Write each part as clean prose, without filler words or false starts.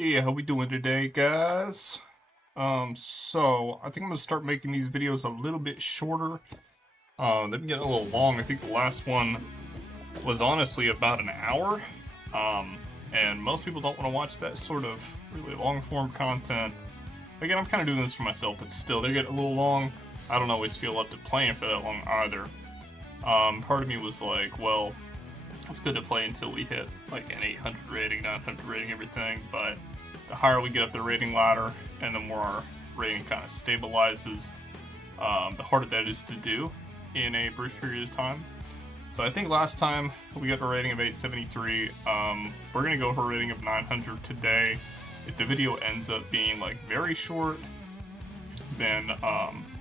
Hey, how we doing today, guys? So I think I'm gonna start making these videos a little bit shorter. They've been getting a little long. I think the last one was honestly about an hour. Um, and most people don't want to watch that sort of really long form content. Again, I'm kind of doing this for myself, but still, they get a little long. I don't always feel up to playing for that long either. Part of me was like, well, it's good to play until we hit like an 800 rating, 900 rating, everything, but the higher we get up the rating ladder and the more our rating kind of stabilizes, the harder that is to do in a brief period of time. So I think last time we got a rating of 873. We're going to go for a rating of 900 today. If the video ends up being like very short, then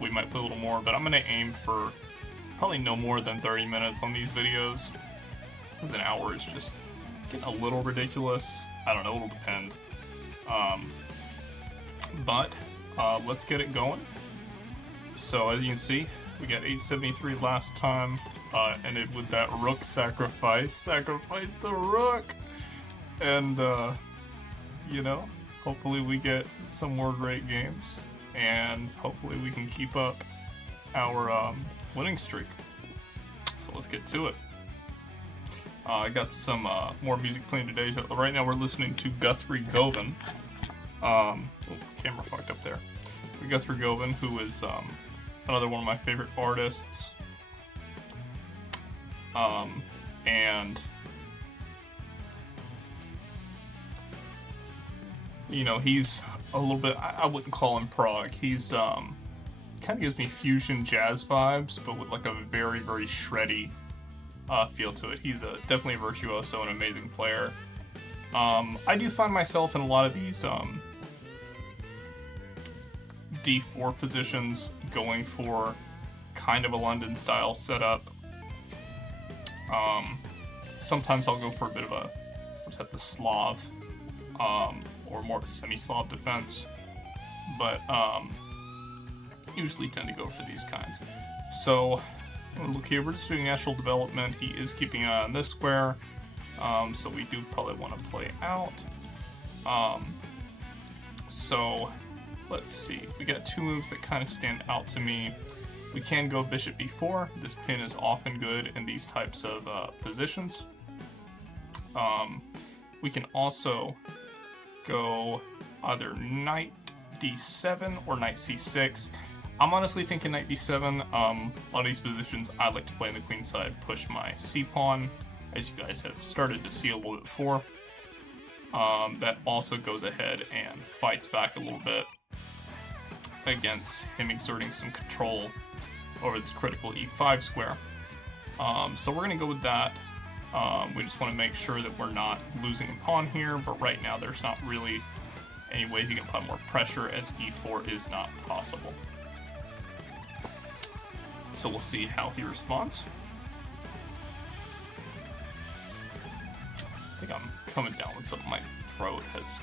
we might play a little more, but I'm going to aim for probably no more than 30 minutes on these videos, because an hour is just getting a little ridiculous. I don't know, it'll depend. But let's get it going. So as you can see, we got 873 last time. Ended with that rook sacrifice. Sacrifice the rook! And, you know, hopefully we get some more great games. And hopefully we can keep up our winning streak. So let's get to it. I got some more music playing today. Right now we're listening to Guthrie Govan. Camera fucked up there. Guthrie Govan, who is another one of my favorite artists. And you know, he's a little bit, I wouldn't call him prog. He's kind of gives me fusion jazz vibes, but with like a very, very shreddy feel to it. He's definitely a virtuoso and amazing player. I do find myself in a lot of these D4 positions going for kind of a London style setup. Sometimes I'll go for a bit of a, what's that, the Slav, or more of a semi-Slav defense, but usually tend to go for these kinds. So look here, we're just doing natural development. He is keeping an eye on this square, so we do probably want to play out. So let's see, we got two moves that kind of stand out to me. We can go bishop b4. This pin is often good in these types of positions. We can also go either knight d7 or knight c6. I'm honestly thinking knight d7. A lot of these positions I like to play on the queen side, push my c-pawn, as you guys have started to see a little bit before. That also goes ahead and fights back a little bit against him exerting some control over this critical e5 square. So we're going to go with that. We just want to make sure that we're not losing a pawn here, but right now there's not really any way he can apply more pressure, as e4 is not possible. So we'll see how he responds. I think I'm coming down with something. My throat has,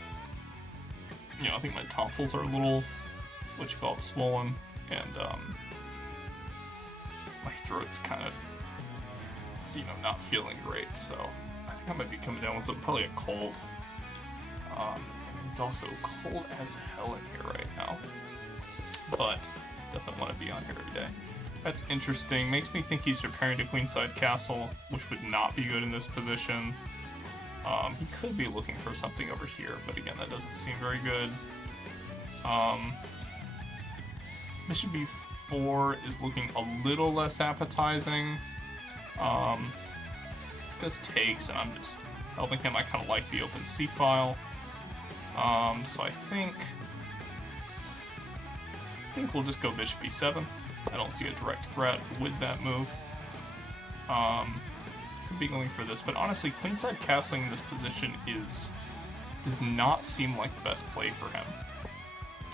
you know, I think my tonsils are a little, what you call it, swollen, and my throat's kind of, you know, not feeling great, so I think I might be coming down with something, probably a cold. It's also cold as hell in here right now, but definitely want to be on here every day. That's interesting. Makes me think he's preparing to queenside castle, which would not be good in this position. He could be looking for something over here, but again, that doesn't seem very good. Bishop b4 is looking a little less appetizing. This takes, and I'm just helping him. I kind of like the open c file. So I think we'll just go bishop b7. I don't see a direct threat with that move. Could be going for this, but honestly, queenside castling in this position does not seem like the best play for him.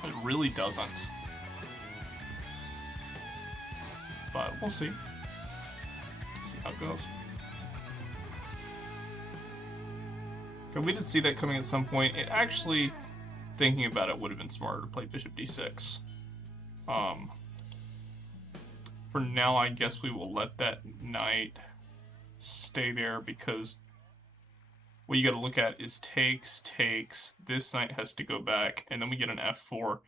It really doesn't. But we'll see. See how it goes. Okay, we did see that coming at some point. It actually, thinking about it, would have been smarter to play bishop d6. For now, I guess we will let that knight stay there, because what you got to look at is takes. This knight has to go back, and then we get an f4.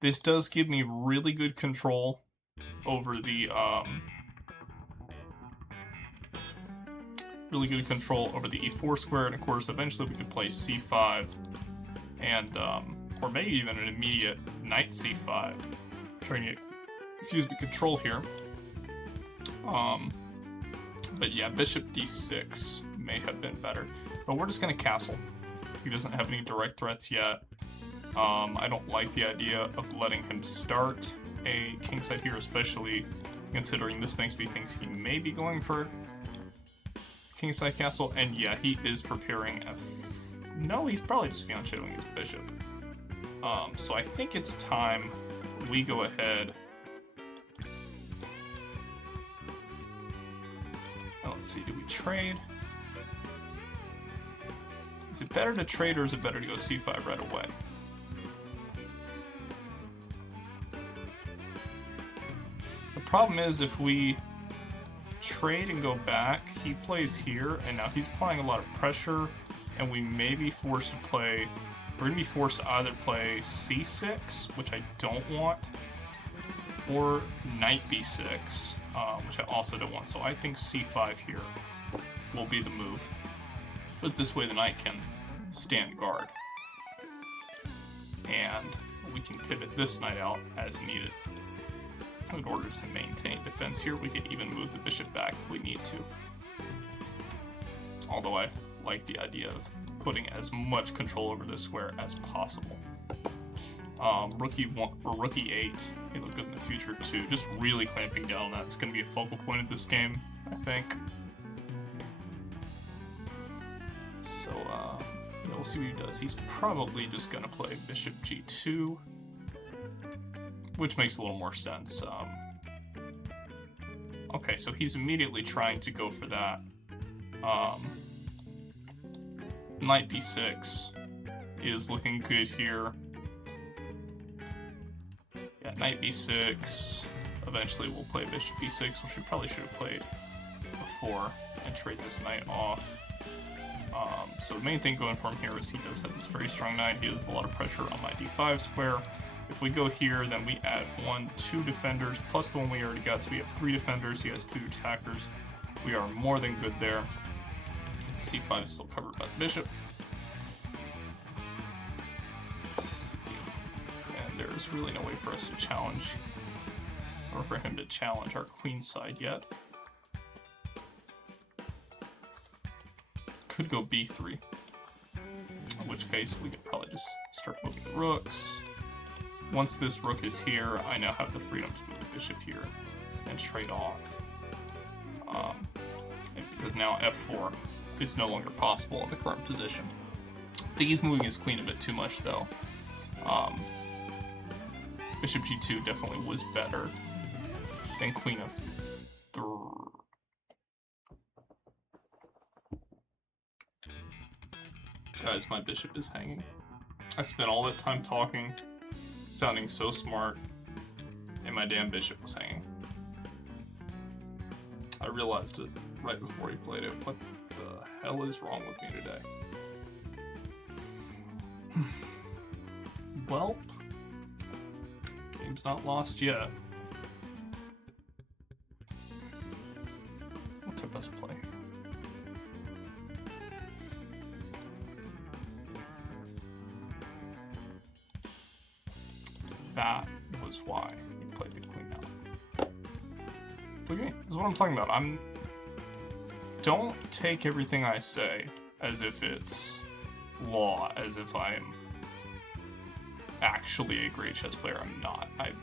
This does give me really good control over the e4 square, and of course eventually we could play c5 and or maybe even an immediate knight c5, trying to get, control here. But yeah, bishop d6 may have been better, but we're just gonna castle. He doesn't have any direct threats yet. I don't like the idea of letting him start a kingside here, especially considering this makes me think he may be going for kingside castle, and yeah, he is preparing no, he's probably just fianchéing his bishop. So I think it's time we go ahead. Now, let's see, do we trade? Is it better to trade, or is it better to go c5 right away? The problem is, if we trade and go back, he plays here, and now he's applying a lot of pressure, and we may be forced to play, we're going to be forced to either play c6, which I don't want, or knight b6, which I also don't want. So I think c5 here will be the move, because this way the knight can stand guard, and we can pivot this knight out as needed. In order to maintain defense here, we could even move the bishop back if we need to. Although I like the idea of putting as much control over this square as possible. Rook 8, may look good in the future too. Just really clamping down on that. It's going to be a focal point of this game, I think. So, yeah, we'll see what he does. He's probably just going to play bishop g2. Which makes a little more sense. Okay, so he's immediately trying to go for that. Knight b6 is looking good here. Yeah, knight b6. Eventually we'll play bishop b6, which we probably should have played before, and trade this knight off. So the main thing going for him here is he does have this very strong knight. He has a lot of pressure on my d5 square. If we go here, then we add 2 defenders, plus the one we already got, so we have 3 defenders, he has 2 attackers. We are more than good there. c5 is still covered by the bishop. And there's really no way for us to challenge, or for him to challenge our queen side yet. Could go b3, in which case we could probably just start moving the rooks. Once this rook is here, I now have the freedom to move the bishop here and trade off. Because now f4 is no longer possible in the current position. I think he's moving his queen a bit too much, though. Bishop g2 definitely was better than queen of 3. Guys, my bishop is hanging. I spent all that time talking, sounding so smart, and my damn bishop was hanging. I realized it right before he played it. What the hell is wrong with me today? Well, game's not lost yet. What's our best play? That was why he played the queen out. Look at me. This is what I'm talking about. Don't take everything I say as if it's law, as if I'm actually a great chess player. I'm not. I'm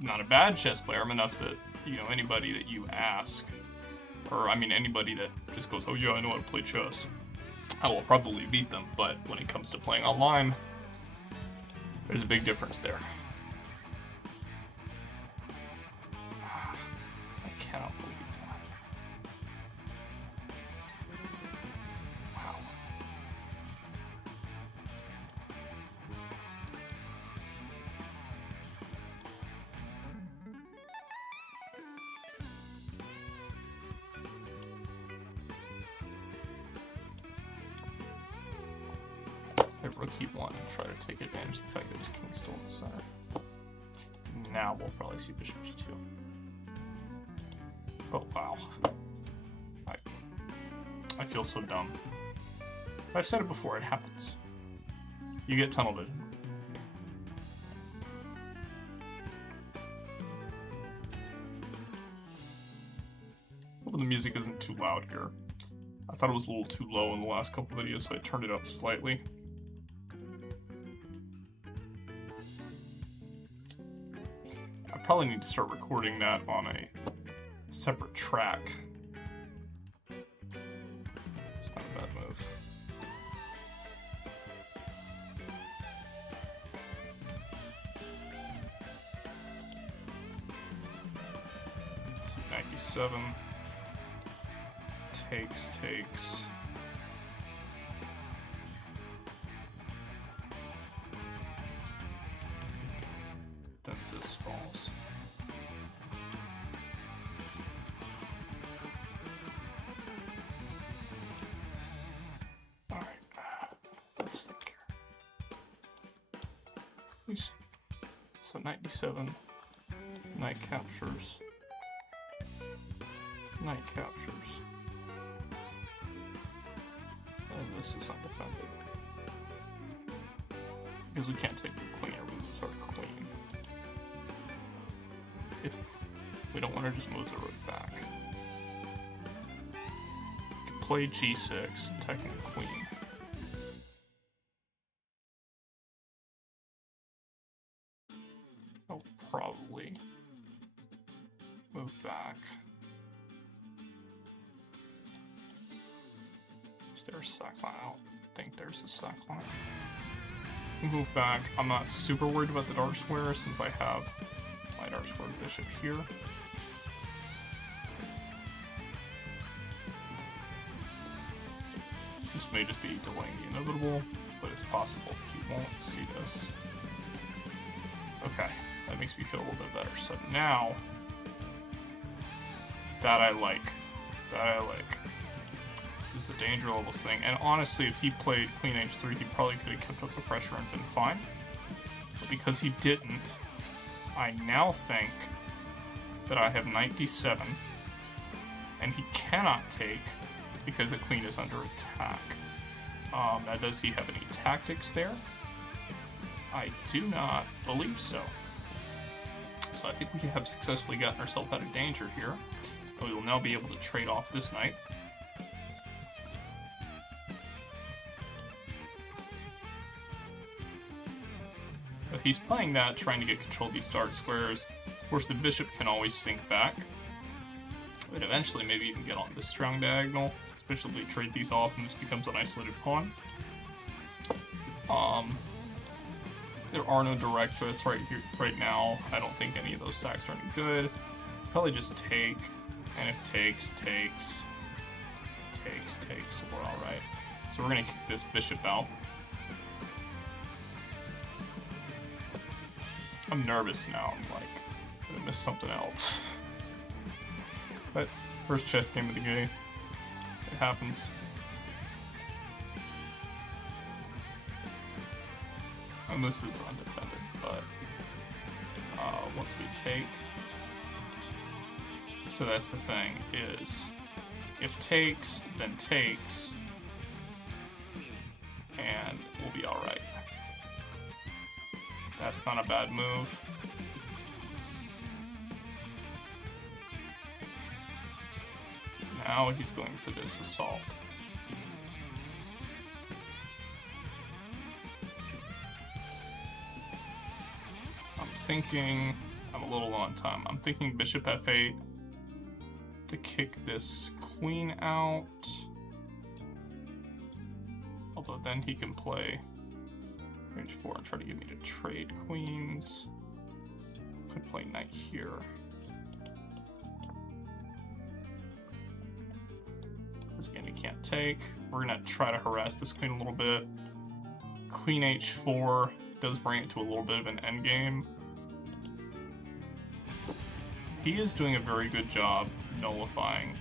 not a bad chess player. I'm enough to, anybody that you ask, or I mean anybody that just goes, oh yeah, I know how to play chess, I will probably beat them. But when it comes to playing online, there's a big difference there. I cannot believe that. Wow. rook e1 and try to take advantage of the fact that his king's still in the center. Now we'll probably see bishop g2. Oh, wow. I feel so dumb. I've said it before, it happens. You get tunnel vision. Hope the music isn't too loud here. I thought it was a little too low in the last couple videos, so I turned it up slightly. I probably need to start recording that on a separate track. It's not a bad move. So 97. Takes. Then this falls. Alright, let's think here. So 97, knight captures. Knight captures. And this is undefended. Because we can't take the queen or we lose our queen. If we don't want to just move the rook back. We can play g6, attacking the queen. I'll probably move back. Is there a sack line? I don't think there's a sack line. Move back. I'm not super worried about the dark square since I have my dark square bishop here. This may just be delaying the inevitable, but it's possible he won't see this. Okay, that makes me feel a little bit better. So now, that I like. This is a danger level thing, and honestly, if he played queen h3, he probably could have kept up the pressure and been fine. But because he didn't, I now think that I have knight d7, and he cannot take because the queen is under attack. Now, does he have any tactics there? I do not believe so. So I think we have successfully gotten ourselves out of danger here. We will now be able to trade off this knight. But he's playing that, trying to get control of these dark squares. Of course, the bishop can always sink back. But eventually, maybe even get on this strong diagonal. Especially trade these off and this becomes an isolated pawn. There are no direct threats right now. I don't think any of those sacks are any good. Probably just take, and if takes, we're alright. So we're gonna kick this bishop out. I'm nervous now, I'm like, I'm gonna miss something else. But, first chess game of the game. It happens. And this is undefended, but once we take, so that's the thing, is if takes, then takes, and we'll be alright. That's not a bad move. Now he's going for this assault. I'm a little low on time. I'm thinking bishop f8 to kick this queen out. Although then he can play range 4 and try to get me to trade queens. Could play knight here. Because again, he can't take. We're gonna try to harass this queen a little bit. Queen h4 does bring it to a little bit of an endgame. He is doing a very good job nullifying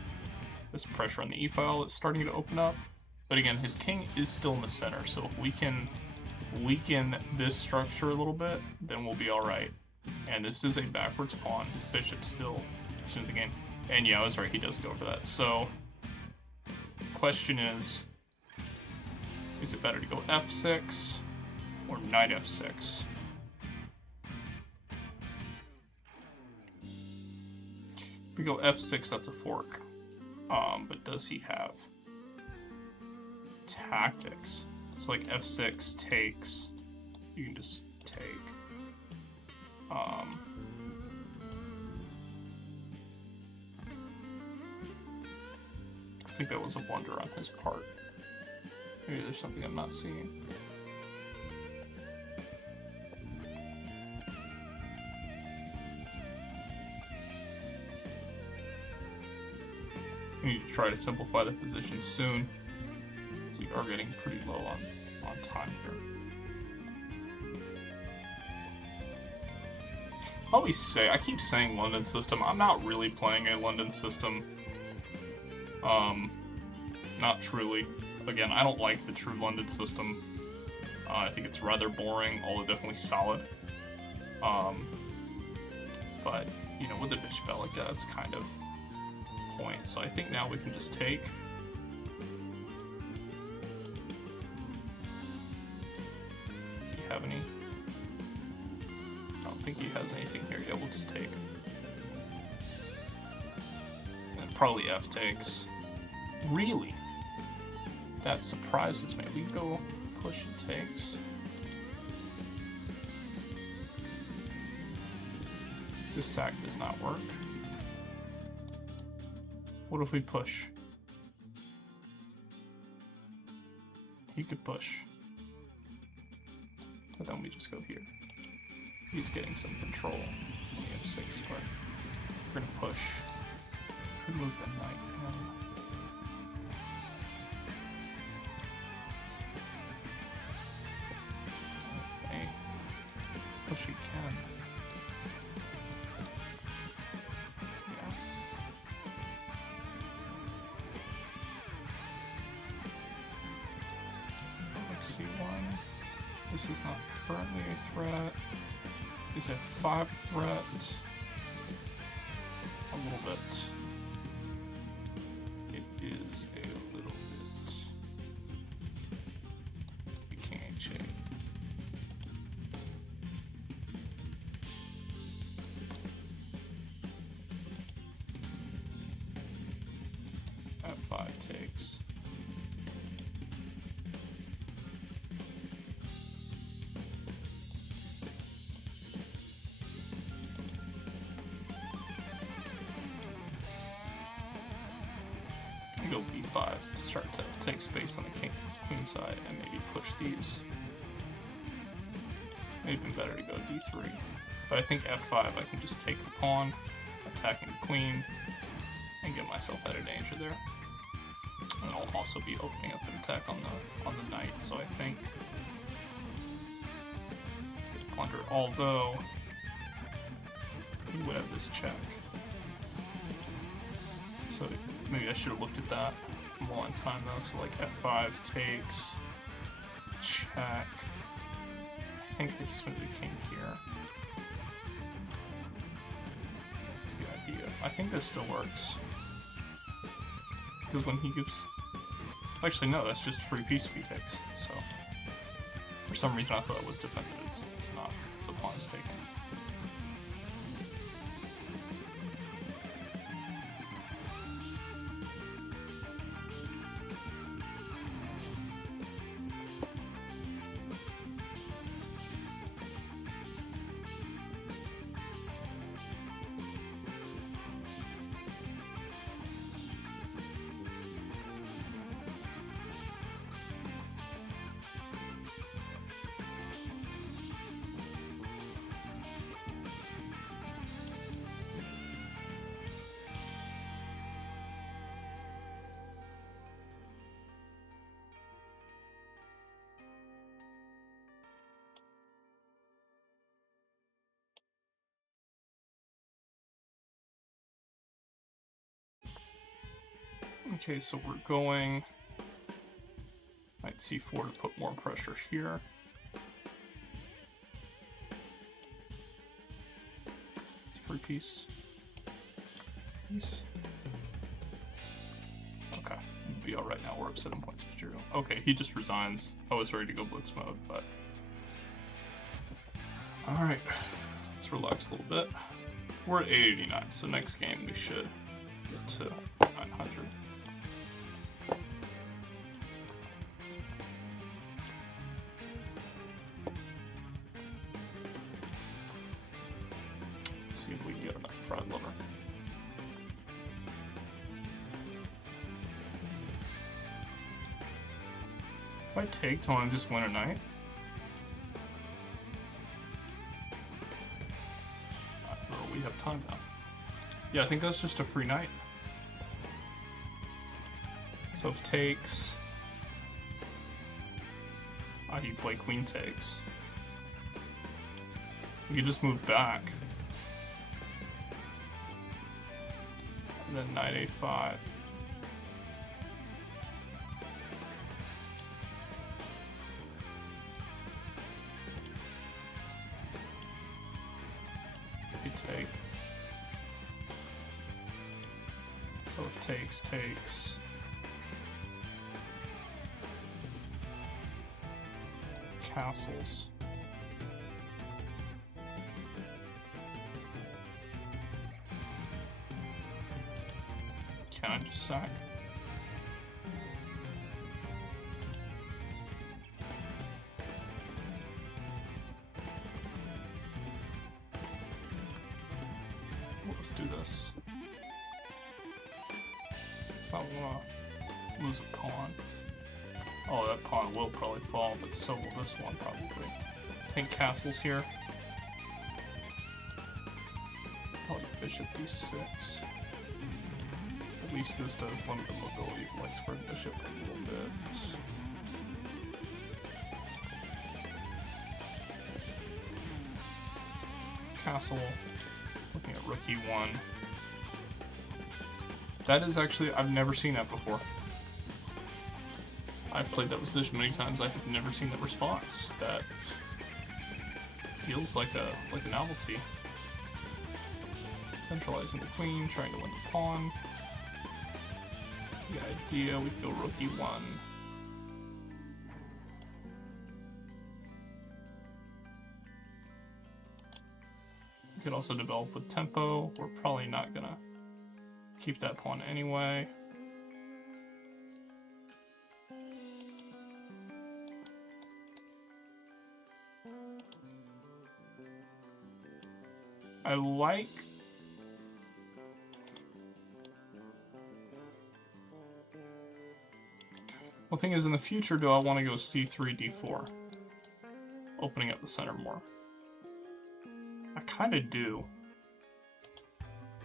this pressure on the e-file that's starting to open up. But again, his king is still in the center, so if we can weaken this structure a little bit, then we'll be alright. And this is a backwards pawn. Bishop still in the game. And yeah, I was right, he does go for that. So, question is it better to go f6 or knight f6? If we go f6, that's a fork. But does he have tactics? So like f6 takes, you can just take. I think that was a blunder on his part. Maybe there's something I'm not seeing. We need to try to simplify the position soon. So we are getting pretty low on time here. I keep saying London system. I'm not really playing a London system. Not truly. Again, I don't like the true London system. I think it's rather boring, although definitely solid. But, you know, with the bishop out like that, it's kind of the point. So I think now we can just take. Does he have any? I don't think he has anything here. Yeah, we'll just take. And probably F takes. Really? That surprises me. We go push and takes. This sack does not work. What if we push? He could push. But then we just go here. He's getting some control on the f6 part. We're gonna push. Could move that knight. Okay. Push he can. Yeah. Like c1. This is not currently a threat. Is f5 a threat? A little bit. It is a little bit. We can't change. f5 takes. Go b5 to start to take space on the queen side and maybe push these. Maybe been better to go d3. But I think f5 I can just take the pawn, attacking the queen, and get myself out of danger there. And I'll also be opening up an attack on the knight, so I think blunder, although he would have this check. So maybe I should have looked at that more on time though. So like f5 takes, check. I think I just moved the king here. That's the idea. I think this still works. Because when he gives... Actually no, that's just a free piece if he takes. So for some reason I thought it was defended. It's not, because the pawn is taken. Okay, so we're going knight c4 to put more pressure here. free piece. Okay, we'd be alright now. We're up 7 points of material. Okay, he just resigns. I was ready to go blitz mode, but... Alright, let's relax a little bit. We're at 889, so next game we should get to 900. Let's see if we can get another fried liver. If I take till I just win a night? We have time now. Yeah, I think that's just a free night. So if takes... he play queen takes. We could just move back. And then knight a5. Take. So if takes. Castles. Can I just sack? Let's do this. So I want to lose a pawn. Oh, that pawn will probably fall, but so will this one probably. I think castles here. Probably bishop b6. At least this does limit the mobility of light squared bishop a little bit. Castle. Looking at rook e1. That is actually, I've never seen that before. I've played that position many times. I have never seen the response. That feels like a novelty. Centralizing the queen, trying to win the pawn. That's the idea. We could go rook e1. We could also develop with tempo. We're probably not gonna keep that pawn anyway. I like... Well, the thing is, in the future, do I want to go c3, d4? Opening up the center more. I kind of do.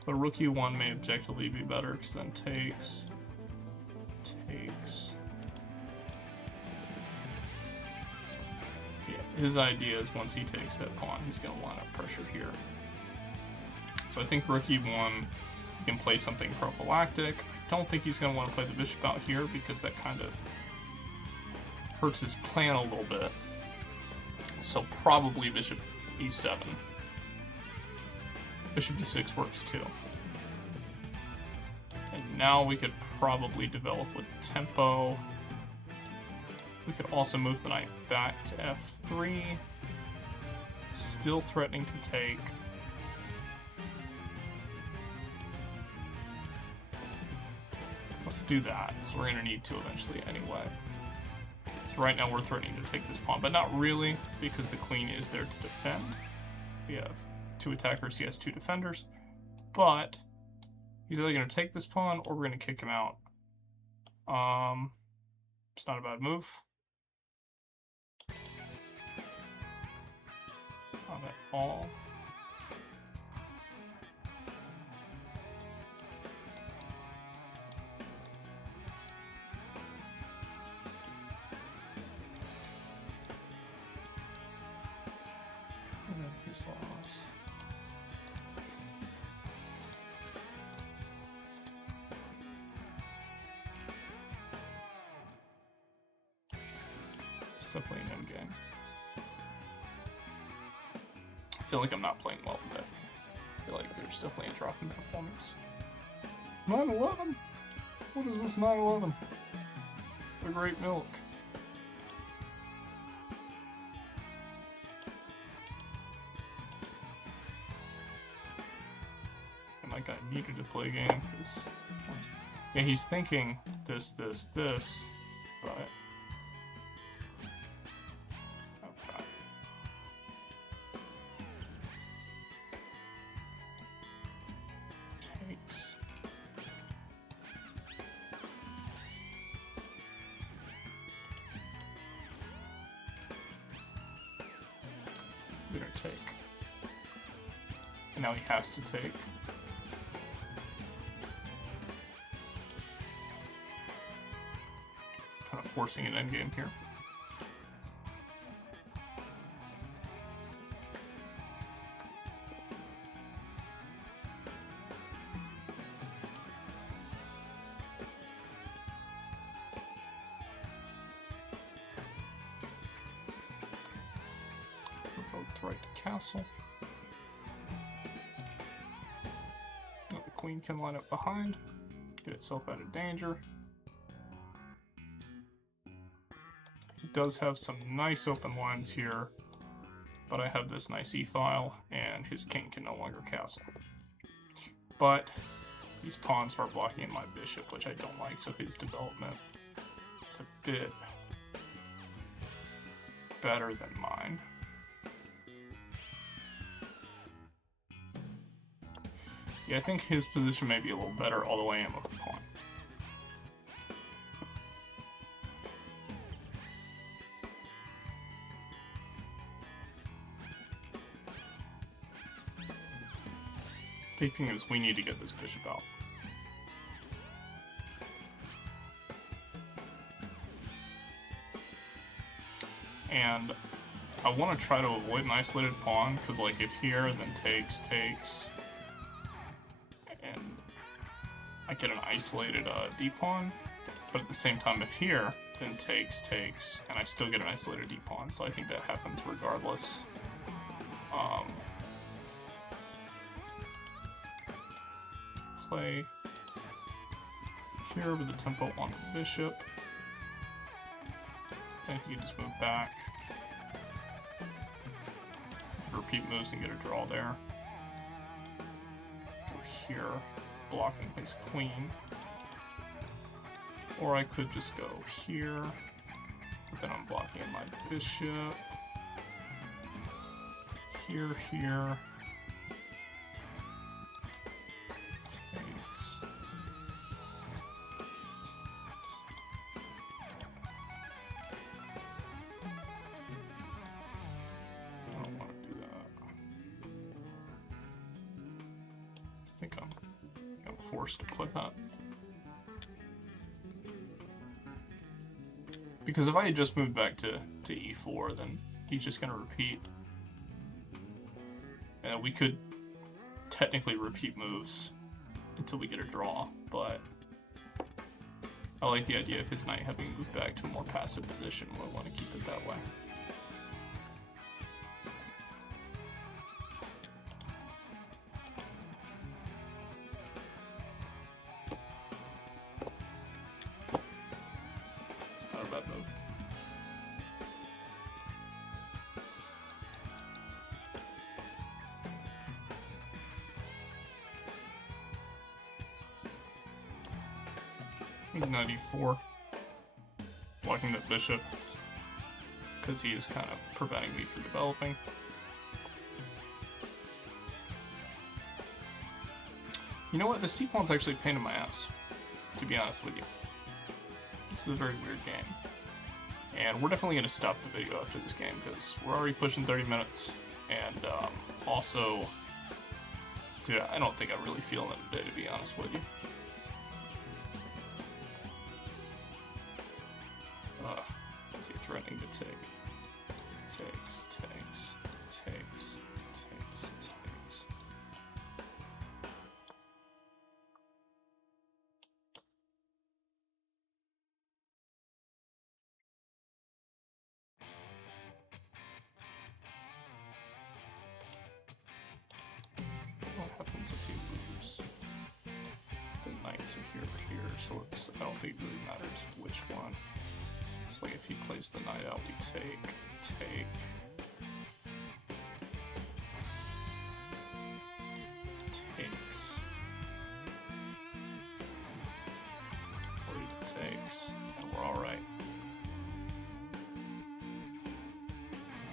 But rook e1 may objectively be better, because then takes... Yeah, his idea is once he takes that pawn, he's going to line up pressure here. So I think rook e1, he can play something prophylactic. I don't think he's going to want to play the bishop out here, because that kind of hurts his plan a little bit. So probably bishop e7. Bishop d6 works too. And now we could probably develop with tempo. We could also move the knight back to f3. Still threatening to take. Let's do that, because we're going to need to eventually anyway. So right now we're threatening to take this pawn, but not really, because the queen is there to defend. We have 2 attackers, he has 2 defenders, but he's either going to take this pawn or we're going to kick him out. It's not a bad move. Not at all. And then he's lost. It's definitely an endgame. I feel like I'm not playing well today. I feel like there's definitely a drop in performance. 9/11? What is this 9/11? The Great Milk. And my guy needed to play a game because, yeah, he's thinking this, but okay. Takes. Winner take. And now he has to take. Kind of forcing an endgame here. Revoked right to castle. Now the queen can line up behind, get itself out of danger. He does have some nice open lines here, but I have this nice e-file, and his king can no longer castle. But these pawns are blocking my bishop, which I don't like, so his development is a bit better than mine. Yeah, I think his position may be a little better, although I am up a pawn. Big thing is we need to get this bishop out. And I want to try to avoid an isolated pawn, because like if here, then takes, and I get an isolated d-pawn, but at the same time if here, then takes, and I still get an isolated d-pawn, so I think that happens regardless. Play here with the tempo on the bishop. Then he can just move back. Repeat moves and get a draw there. Go here, blocking his queen. Or I could just go here, but then I'm blocking my bishop. Here. I think I'm forced to play that. Because if I had just moved back to e4, then he's just going to repeat. And we could technically repeat moves until we get a draw, but I like the idea of his knight having moved back to a more passive position. We want to keep it that way. Bad move. Knight e4, blocking that bishop because he is kind of preventing me from developing. You know what? The c-pawn's actually a pain in my ass, to be honest with you. This is a very weird game. And we're definitely going to stop the video after this game because we're already pushing 30 minutes. And also, dude, I don't think I'm really feeling it today, to be honest with you. Is he threatening to take? Takes. I don't think it really matters which one. It's like if he plays the knight out, we take. Takes. Or he takes. And we're alright.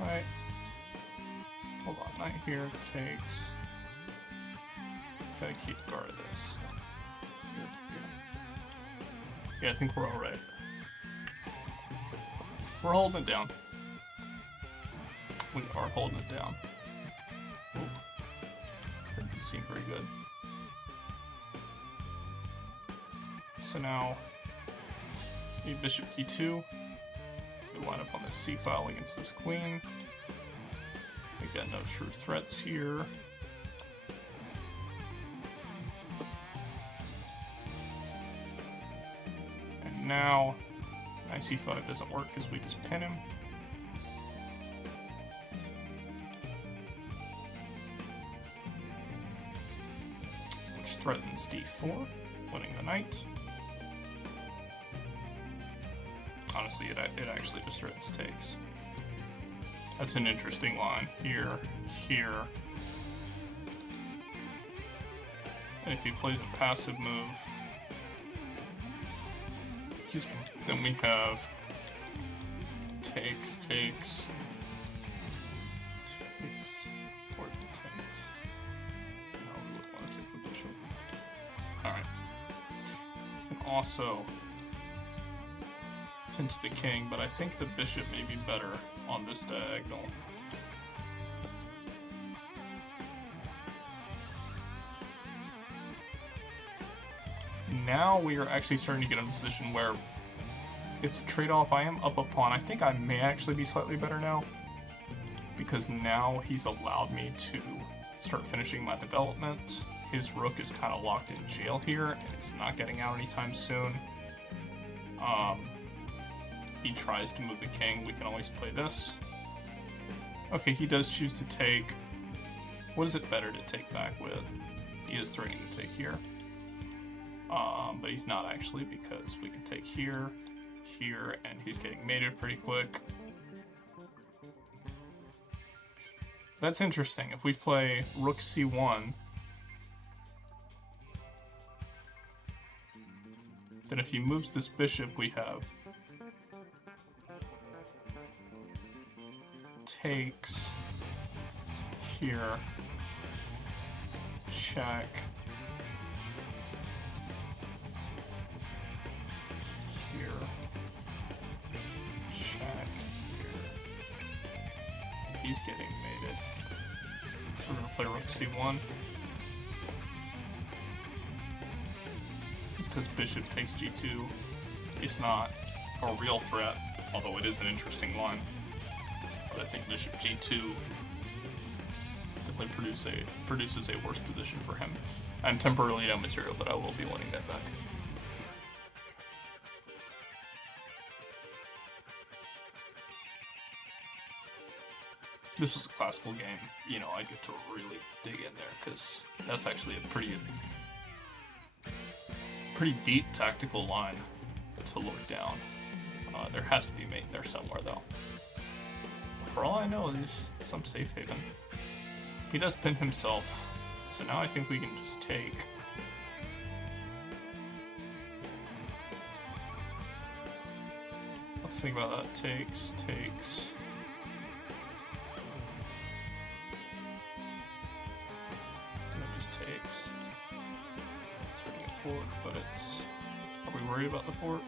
Alright. Hold on, knight here, takes. Gotta keep guard of this. Yeah, I think we're alright. We're holding it down. We are holding it down. Ooh. That didn't seem very good. So now, need bishop d2. We wind up on this c file against this queen. We got no true threats here. And now, knight c5 doesn't work because we just pin him. Which threatens d4, winning the knight. Honestly, it actually just threatens takes. That's an interesting line. Here, here. And if he plays a passive move, then we have takes, or takes. No, we would want to take the bishop. Alright. And also pins the king, but I think the bishop may be better on this diagonal. Now we are actually starting to get in a position where it's a trade-off. I am up a pawn. I think I may actually be slightly better now, because now he's allowed me to start finishing my development. His rook is kind of locked in jail here, and it's not getting out anytime soon. He tries to move the king. We can always play this. Okay, he does choose to take. What is it better to take back with? He is threatening to take here. But he's not actually, because we can take here, here, and he's getting mated pretty quick. That's interesting. If we play rook c1, then if he moves this bishop, we have takes here, check, here, check, here. He's getting mated. So we're gonna play rook c1. Because bishop takes g2 is not a real threat, although it is an interesting line. But I think bishop g2 definitely produces a worse position for him. I'm temporarily no material, but I will be winning that back. This was a classical game. You know, I get to really dig in there, because that's actually a pretty deep tactical line to look down. There has to be mate there somewhere, though. For all I know, there's some safe haven. He does pin himself, so now I think we can just take. Let's think about that. Takes. And it just takes. It's getting a fork, but it's. Are we worried about the fork?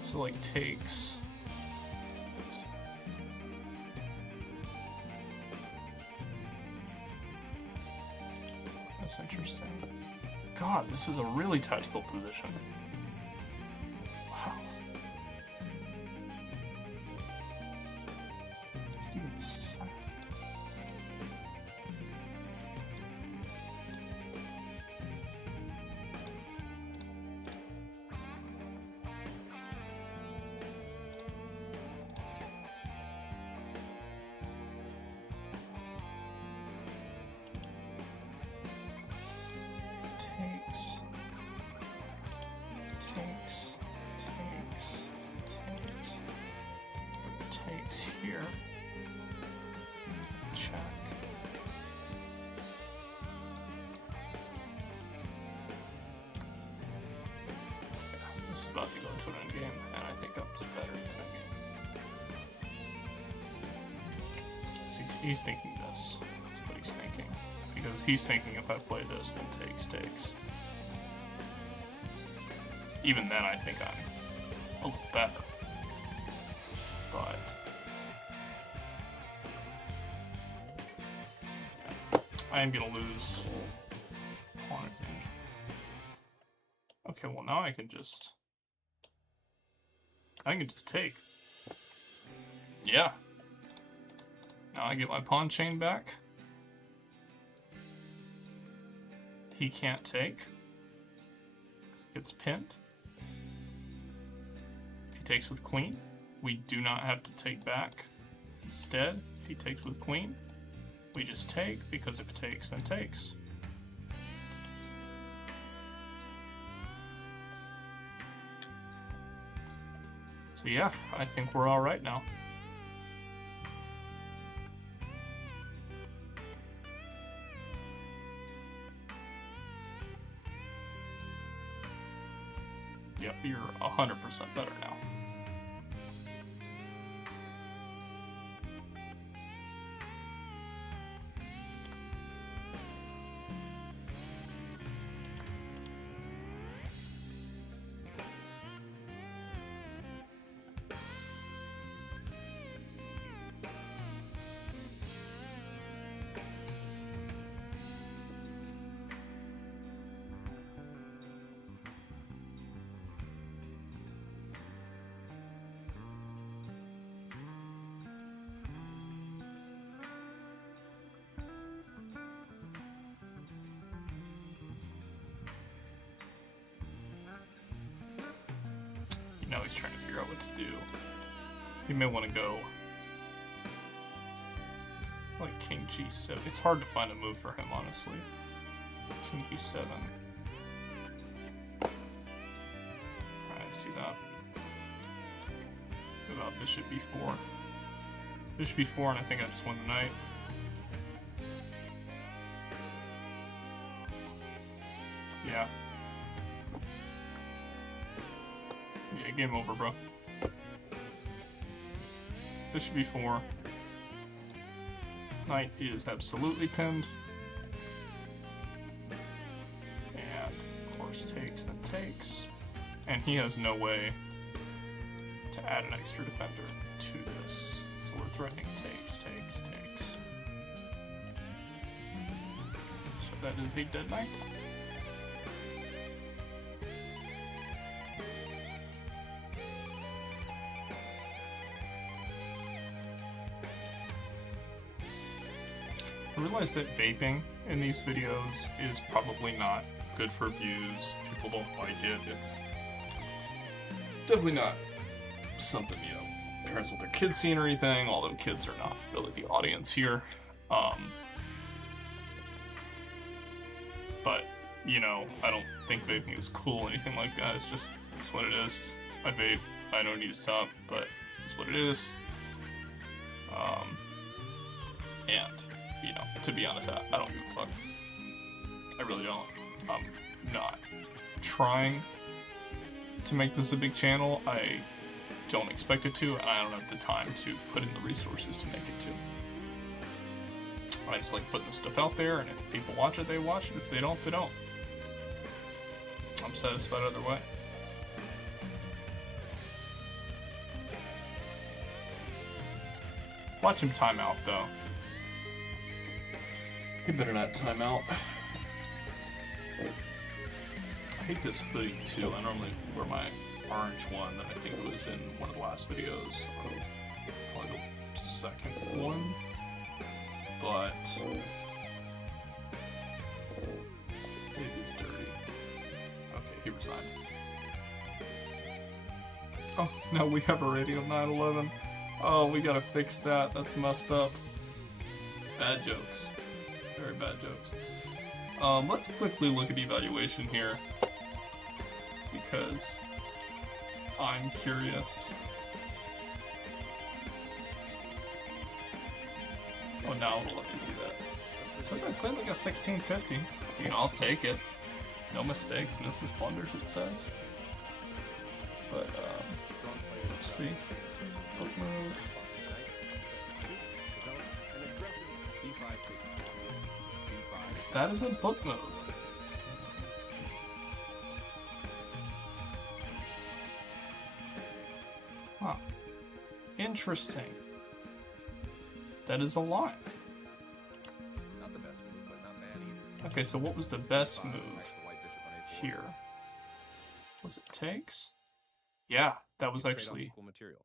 So, like, takes. That's interesting. God, this is a really tactical position. Wow. It's... takes. is about to go to an endgame, and I think I'm just better than endgame. So he's thinking this. That's what he's thinking. Because he's thinking if I play this, then takes. Even then, I think I'm a little better. But I am gonna lose on it. Okay, well now I can just take. Yeah. Now I get my pawn chain back. He can't take. Gets pinned. If he takes with queen, we do not have to take back. Instead, if he takes with queen, we just take, because if takes, then takes. So yeah, I think we're alright now. Yep, you're 100% better now. Now he's trying to figure out what to do. He may want to go like King G7. It's hard to find a move for him, honestly. King G7. Alright, I see that. What about Bishop B4? Bishop B4, and I think I just won the knight. Yeah. Yeah, game over, bro. Bishop B4. Knight is absolutely pinned. And, of course, takes, then takes. And he has no way to add an extra defender to this. So we're threatening takes. So that is a dead knight. I realize that vaping in these videos is probably not good for views. People don't like it. It's definitely not something, you know, parents want their kids seeing or anything, although kids are not really the audience here. But, you know, I don't think vaping is cool or anything like that. It's what it is. I vape. I don't need to stop, but it's what it is. And, you know, to be honest, I don't give a fuck. I really don't. I'm not trying to make this a big channel. I don't expect it to, and I don't have the time to put in the resources to make it to. I just like putting the stuff out there, and if people watch it, they watch it. If they don't, they don't. I'm satisfied either way. Watch him time out, though. He better not time out. I hate this hoodie, too. I normally wear my orange one that I think was in one of the last videos. Probably the second one. But it is dirty. Okay, he resigned. Oh, no, we have a Radium 911. Oh, we gotta fix that. That's messed up. Bad jokes. Very bad jokes. Let's quickly look at the evaluation here, because I'm curious. Oh, now it'll let me do that. It says I played like a 1650. You know, I'll take it. No mistakes, misses, blunders, it says. Let's see. Book move. That is a book move. Huh. Interesting. That is a lot. Not the best move, but not bad either. Okay, so what was the best move here? Was it takes? Yeah, that was actually... Equal material.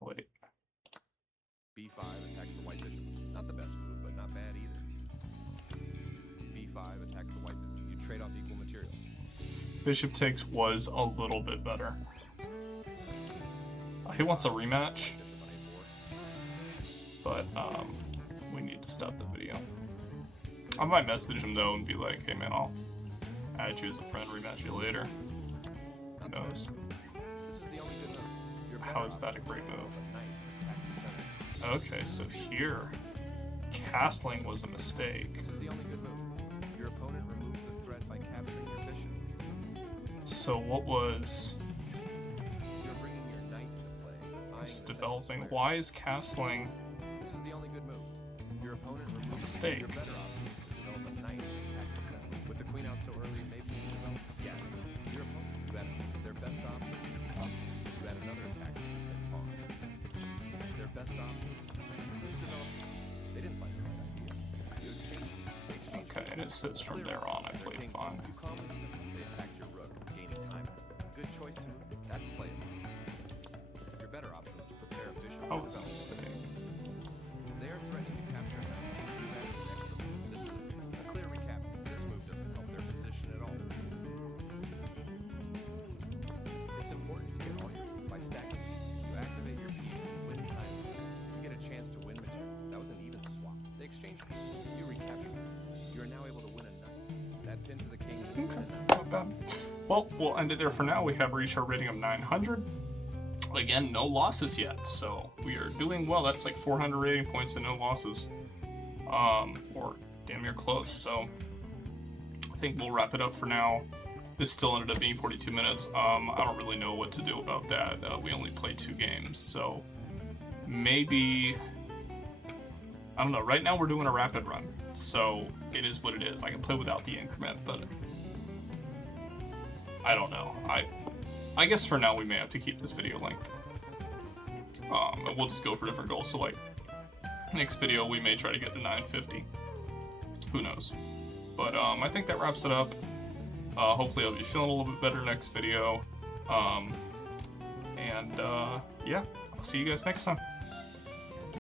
Wait. B5 attacks the white bishop. Not the best move, but not bad either. B5 attacks the white bishop. You trade off equal material. Bishop takes was a little bit better. He wants a rematch. But, we need to stop the video. I might message him, though, and be like, hey, man, I'll add you as a friend, rematch you later. Who knows? How is that a great move? Okay, so here, castling was a mistake. This is the only good move. Your opponent removes the threat by capturing your bishop. So what was... You're bringing your knight into play. It's developing. Why is castling... This is the only good move. Your opponent removes mistake. Your better option is to develop a knight at the center. With the queen out so early, maybe you develop. Yes. Your opponent, you had their best option. You had another attack and pawn. Their best option. Who's developed? They didn't find the right idea. You exchanged. Okay, and it says from there on I played fine. You calmly they attacked your rook, gaining time. Good choice to move. That's playable. Your better option is to prepare a bishop. That was a mistake. They are threatening to capture a knight. This is a clear recap. This move doesn't help their position at all. It's important to get all your by stacking. You activate your piece, win time. You get a chance to win material. That was an even swap. They exchange pieces. You recapture. You are now able to win a knight. That pin to the king. Okay, not bad. Well, we'll end it there for now. We have reached our rating of 900. Again, no losses yet, so we are doing well. That's like 400 rating points and no losses. Or damn near close, so I think we'll wrap it up for now. This still ended up being 42 minutes. I don't really know what to do about that. We only played 2 games, so maybe... I don't know. Right now we're doing a rapid run, so it is what it is. I can play without the increment, but I don't know. I guess for now we may have to keep this video length. And we'll just go for different goals. So like, next video we may try to get to 950. Who knows? But I think that wraps it up. Hopefully I'll be feeling a little bit better next video. Yeah, I'll see you guys next time.